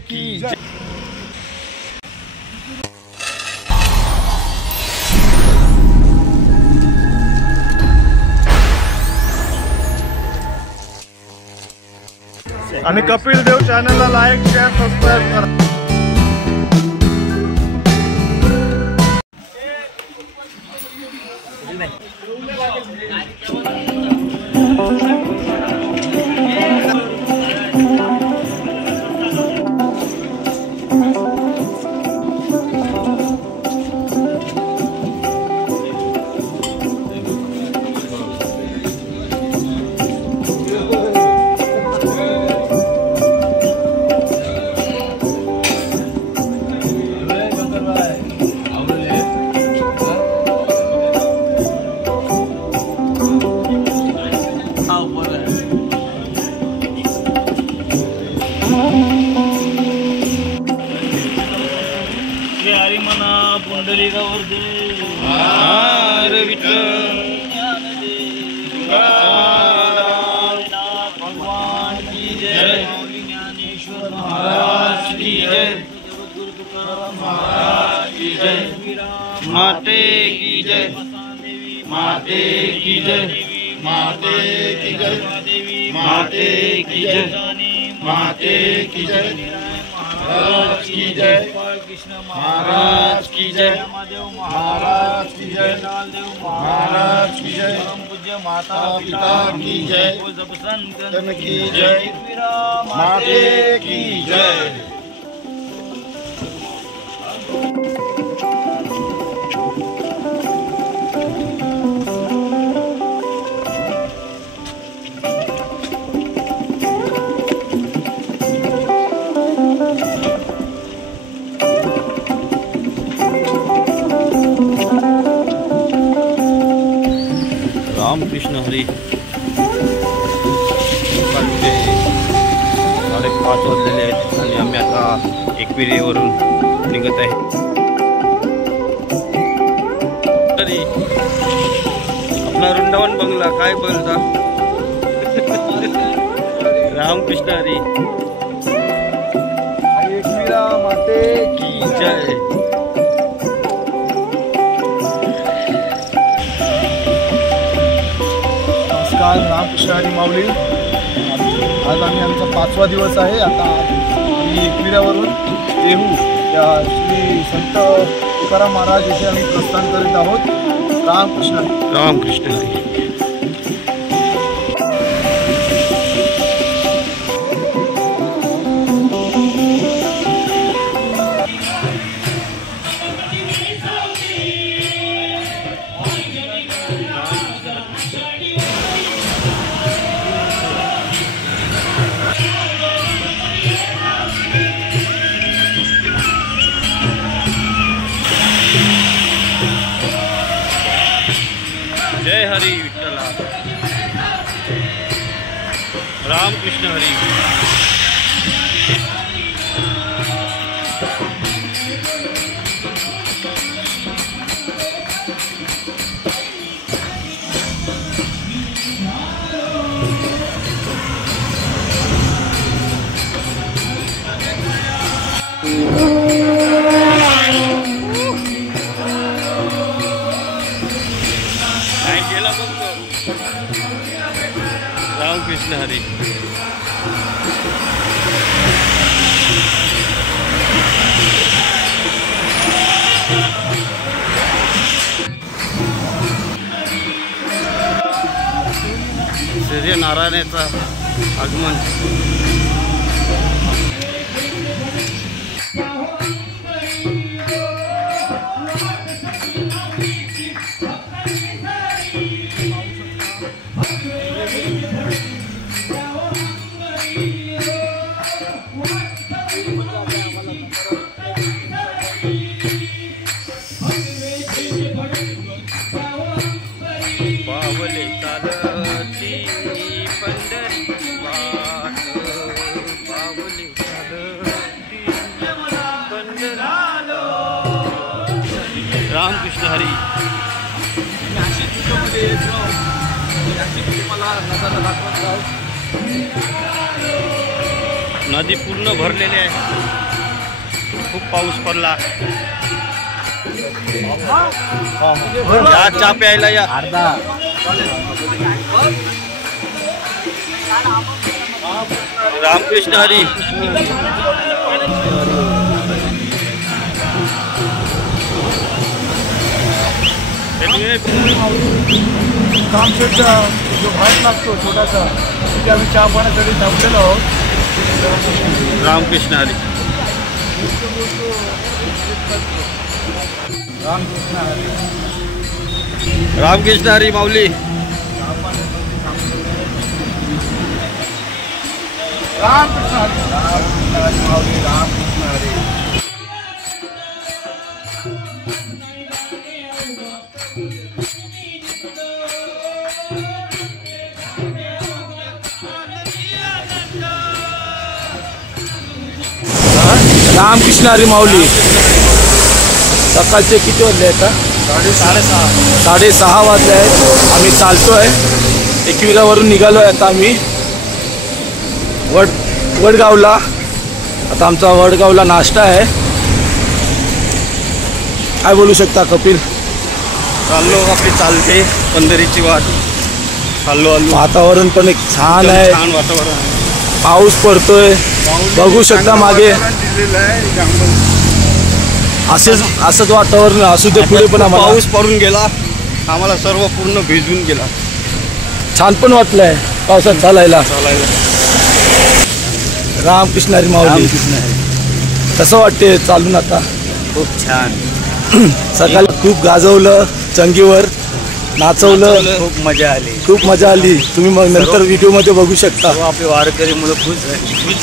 की जय। आणि कपिल देव चॅनलला लाईक शेअर सबस्क्राईब करा। माते की जय, माते की जय, माते की जय, माते की जय, माते की जय, महाराज की जय, महाराज की जय, महाराज की जय, महाराज की जय, पूज्य माता पिता की जय, संतन की जय, माते की जय। रामकृष्ण हरी। 5:30 वाजलेले आहेत आणि आम्ही आता एकविरेवरून निघत आहे। तरी आपला वृंदावन बंगला काय बोलता? रामकृष्ण हरी। एकविरा माते की जय। रामकृष्ण हरी माऊली। आज आम्ही आमचा 5वा दिवस आहे। आता आम्ही एकविऱ्यावरून देहू या श्री संत तुकाराम महाराज येथे आम्ही प्रस्थान करीत आहोत। रामकृष्ण हरी। रामकृष्ण हरी। जय हरी विठ्ठला। रामकृष्ण हरी। रामकृष्ण हरी। सूर्यनारायणाचा आगमन। पावले चालती पंढरी वाट, पावले चालती पंढरी। रामकृष्ण हरी। नाशिक मला नजारा दाखवत आहोत। नदी पूर्ण भरलेली आहे, खूप पाऊस पडला. या चहा प्यायला या. रामकृष्ण हरी. कामशेटचा जो घाट लागतो छोटासा, तिथे आम्ही चहा पाण्यासाठी थांबलेलो आहोत. रामकृष्ण हरी. रामकृष्ण हरी. रामकृष्ण हरी माऊली. रामकृष्ण हरी. रामकृष्ण हरी माऊली. रामकृष्ण हरी. रामकृष्ण हरी माऊली. सकाळचे किती वाजले आता? 6:30 वाजले आहेत. आम्ही चालतोय, एकविरावरून निघालोय आता आम्ही वडगावला. आता आमचा वडगावला नाश्ता आहे. काय बोलू शकता कपिल? चाललो आपली चालते पंढरीची वाट. चाललो आलो. वातावरण पण एक छान आहे, छान वातावरण. पाऊस पडतोय, बघू शकता मागे. असंच वातावरण असू दे पुढे पण. आम्हाला पाऊस पडून गेला, आम्हाला सर्व पूर्ण भिजून गेला. छान पण वाटलंय पावसात चालायला. रामकृष्ण हरी माऊली. कसं वाटते चालून आता? खूप छान. सकाळी खूप गाजवलं, चंगीवर नाचवलं, खूप मजा आली. खूप मजा आली. तुम्ही मग नंतर व्हिडिओ मध्ये बघू शकता. आपले वारकरी मुलं खुश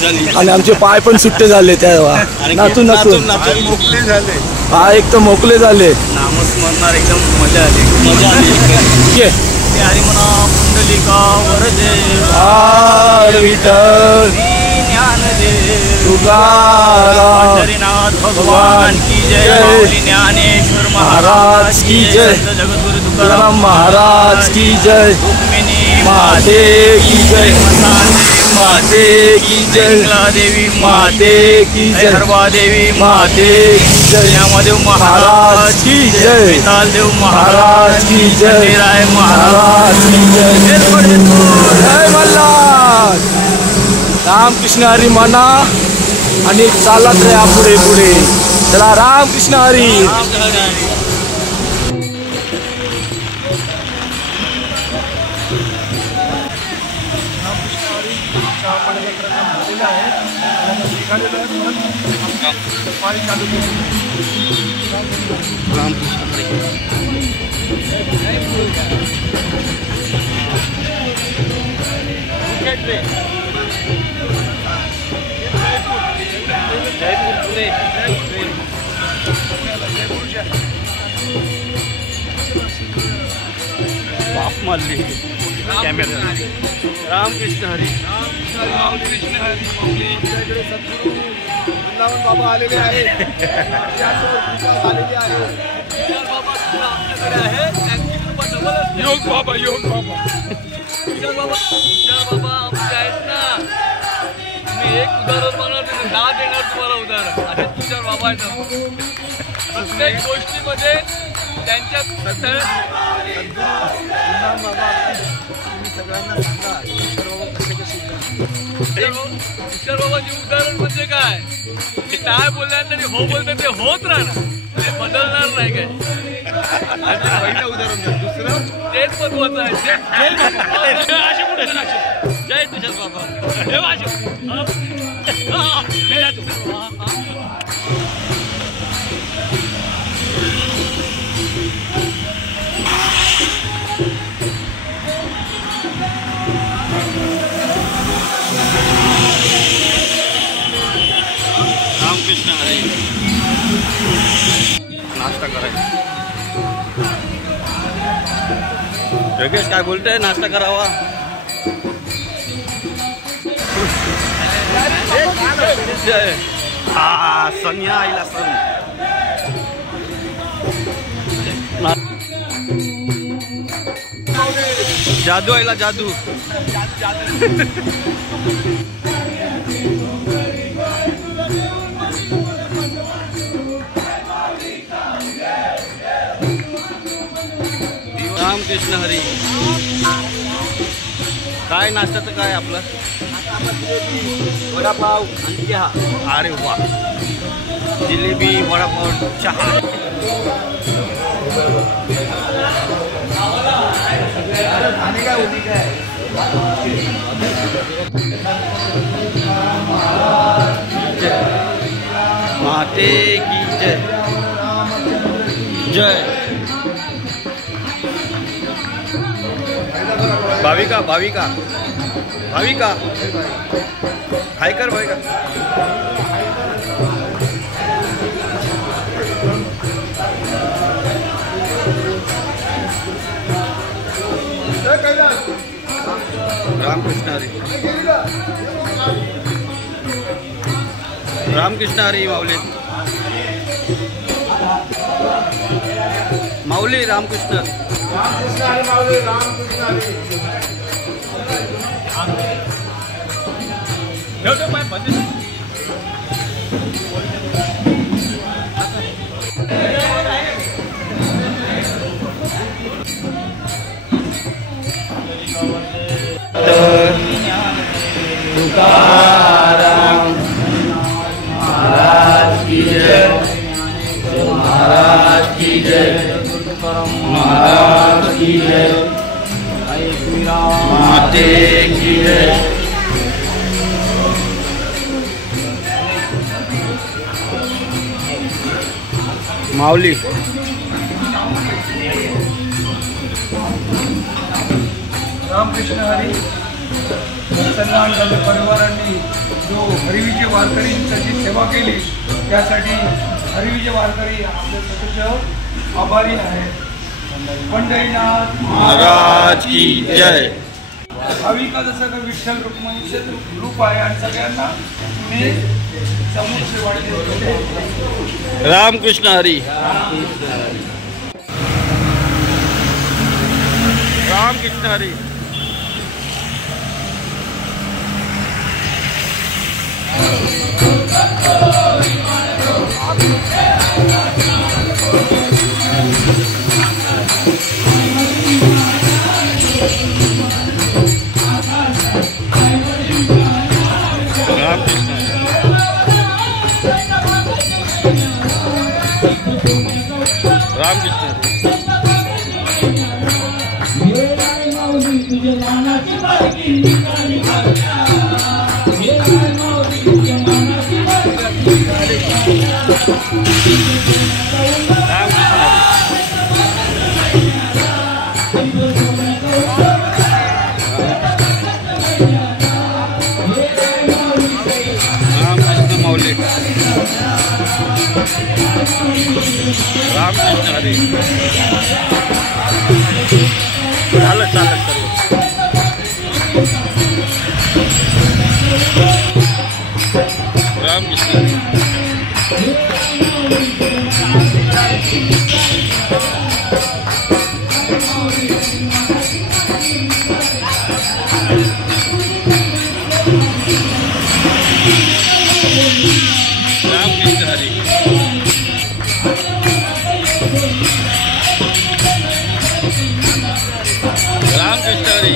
झाली. आणि आमचे पाय पण सुट्टे झाले तेव्हा, नाचून नाचून मोकळे झाले. पाय एक तर मोकळे झाले. नामस्मरणार एकदम मजा आली. मजा आली. हरी म्हणा पुंडलिका वरदे विठ्ठल तुकाराम पंढरीनाथ भगवान की जय. माऊली ज्ञानेश्वर महाराज की जय. जगद्गुरु तुकाराम महाराज की जय. रुक्मिणी माते की जय. माते की जय. देवी माते की जय. देवी माते की जय. ज्ञानदेव महाराज की जय. विठालदेव महाराज की जय. राय महाराज की जय. जय मल्हार. रामकृष्ण हरी म्हणा आणि चालत राहा पुढे पुढे. चला रामकृष्ण हरी. बाप मारली कॅमेरा. रामकृष्ण हरी. रामकृष्ण हरी माऊली. वृंदावन बाबा आलेले आहेत. आलेले आहे. योग बाबा, योग बाबा. बाबा आमचे आहेत ना. मी एक उदाहरण म्हणणार, 10 देणार तुम्हाला उदाहरण. असे तुषार बाबा आहेत. प्रत्येक गोष्टीमध्ये त्यांच्या बाबा तुम्ही सगळ्यांना सांगा तुषार बाबाचे उदाहरण म्हणजे काय? ते काय बोलल्यानंतर हो बोलतात ते होत राहणार, ते बदलणार नाही काय. पहिलं उदाहरण दुसरं तेच महत्वाचं आहे. जय तुषार बाबा. रामकृष्ण हरी. नाश्ता करायचा. योगेश काय बोलतोय? नाश्ता करावा. हा सण या आईला सण. जादू आयला जादू. रामकृष्ण हरी. काय नाश्त्याचं काय आपलं? वडापाव आणि चहा. अरे वा. जिलेबी, वडापाव, चहा. आणि काय होती काय माते की जय. जय. भाविका भाविका भाविका हाय कर भाविका. रामकृष्ण हरी. रामकृष्ण हरी. माऊली माऊली रामकृष्ण. माऊली रामकृष्ण हरी. तुकाराम महाराज की जय. महाराज की जय. महाराज की जय. माते की जय. माऊली. रामकृष्ण हरी. सन्मान झाले परिवारांनी जो हरिविजय वारकरींची सेवा केली त्यासाठी हरिविजय वारकरी आपले सतत आभारी आहेत. पंढरीनाथ महाराज की जय. भाविका जसं का विठ्ठल रुक्मिणीचे रूप आहे आणि सगळ्यांना मी समूह सेवा देते. रामकृष्ण हरी. रामकृष्ण हरी. रामकृष्ण. रामकृष्ण माऊली. रामकृष्ण हरी. चालत चालत सर्व. रामकृष्ण हरी. रामकृष्ण हरी. रामकृष्ण हरी.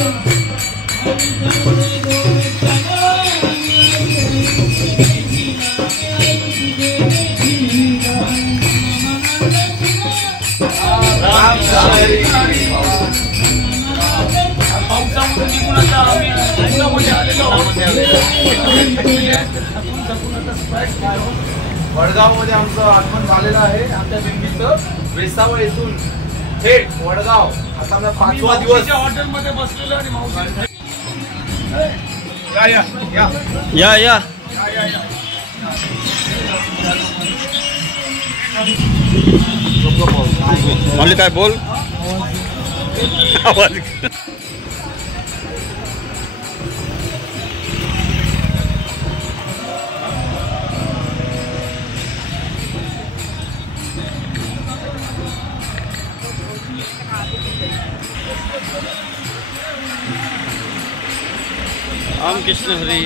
वडगावमध्ये आमचं आगमन झालेलं आहे. आमच्या दिंडीचं वेसावळ येथून थेट वडगाव. आता आमचा 5वा दिवस. हॉटेलमध्ये बसलेलो आणि या या. माऊली काय बोल. आवाज. रामकृष्ण हरी.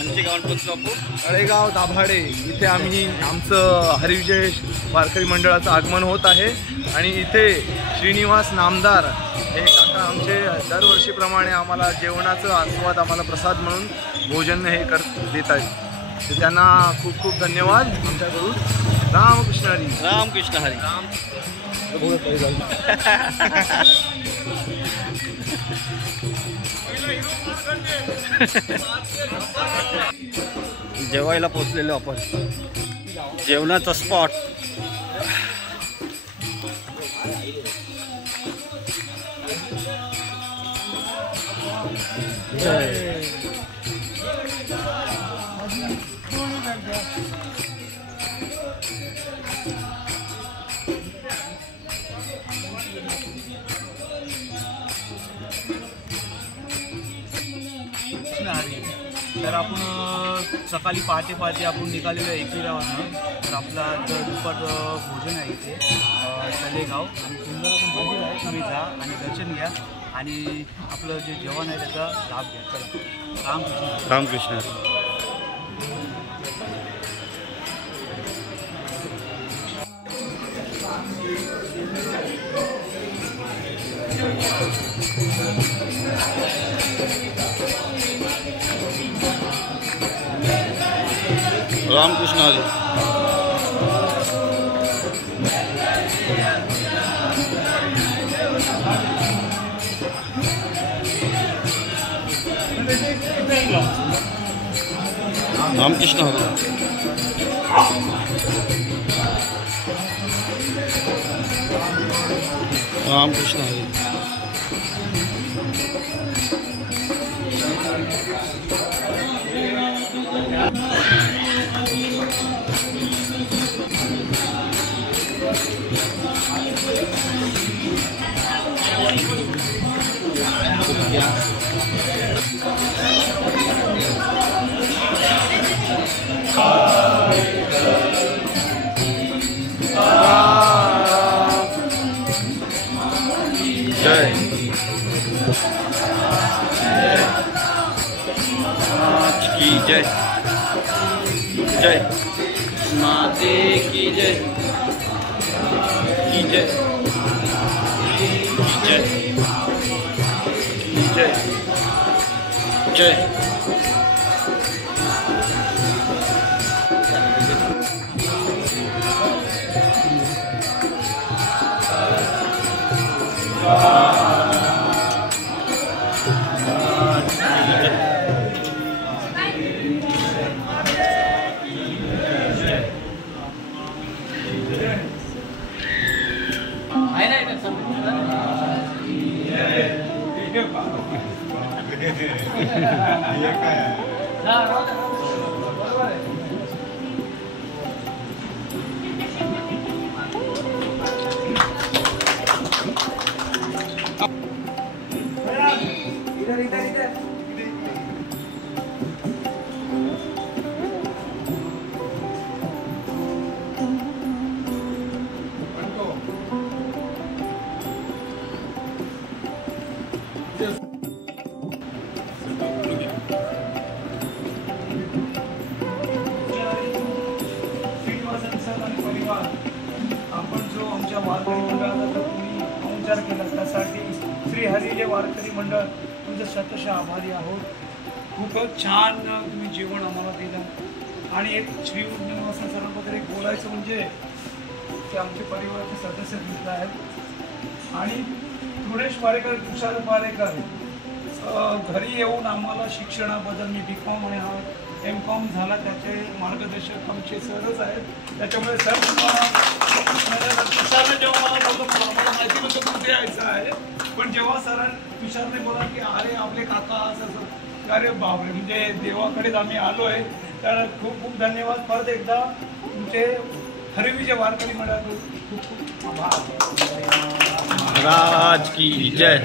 आमचे गणपत बापू तळेगाव दाभाडे इथे आम्ही आमचं हरिविजय वारकरी मंडळाचं आगमन होत आहे आणि इथे श्रीनिवास नामदार हे काका आमचे दरवर्षीप्रमाणे आम्हाला जेवणाचं आस्वाद आम्हाला प्रसाद म्हणून भोजन हे देत आहेत. तर त्यांना खूप खूप धन्यवाद आमच्याकडून. रामकृष्ण हरी. रामकृष्ण हरी. जेवायला पोचलेलो आपण. जेवणाचा स्पॉट. तर आपण सकाळी पहाटे आपण निघालेलो आहे एकविरावरनं. तर आपला दुपार भोजन आहे इथे तळेगाव आणि सुंदर असं मंदिर आहे. तुम्ही जा आणि दर्शन घ्या आणि आपलं जे जेवण आहे त्याचा लाभ घ्या. चला. रामकृष्ण. रामकृष्ण हरी. रामकृष्ण हरी. रामकृष्ण हरी. रामकृष्ण हरी. जय की जय. जय माते की जय. की जय. की जय. की जय. जय. आपण जो आमच्या वारकरी मंडळाचा तुम्ही संचार केला त्यासाठी श्री हरिविजय वारकरी मंडळ तुमचं शतशः आभारी आहोत. खूपच छान तुम्ही जेवण आम्हाला दिलं आणि एक श्रीनिवासन सरांबद्दल एक बोलायचं म्हणजे ते आमचे परिवाराचे सदस्य मित्र आहेत आणि सुरेश पारेकर, तुषार पारेकर घरी येऊन आम्हाला शिक्षणाबद्दल मी BCom आणि हा MCom झाला त्याचे मार्गदर्शक आमचे सरच आहेत. त्याच्यामुळे सर तुषारने जेव्हा मला बोलतो मला माहिती नव्हतं कुठे यायचं आहे पण जेव्हा तुषारने बोला की अरे आपले काका असं अरे बापरे म्हणजे देवाकडेच आम्ही आलो आहे. तर खूप खूप धन्यवाद. परत एकदा तुमचे हरिविजय वारकरी मंडळातून खूप खूप आभार. महाराज की जय.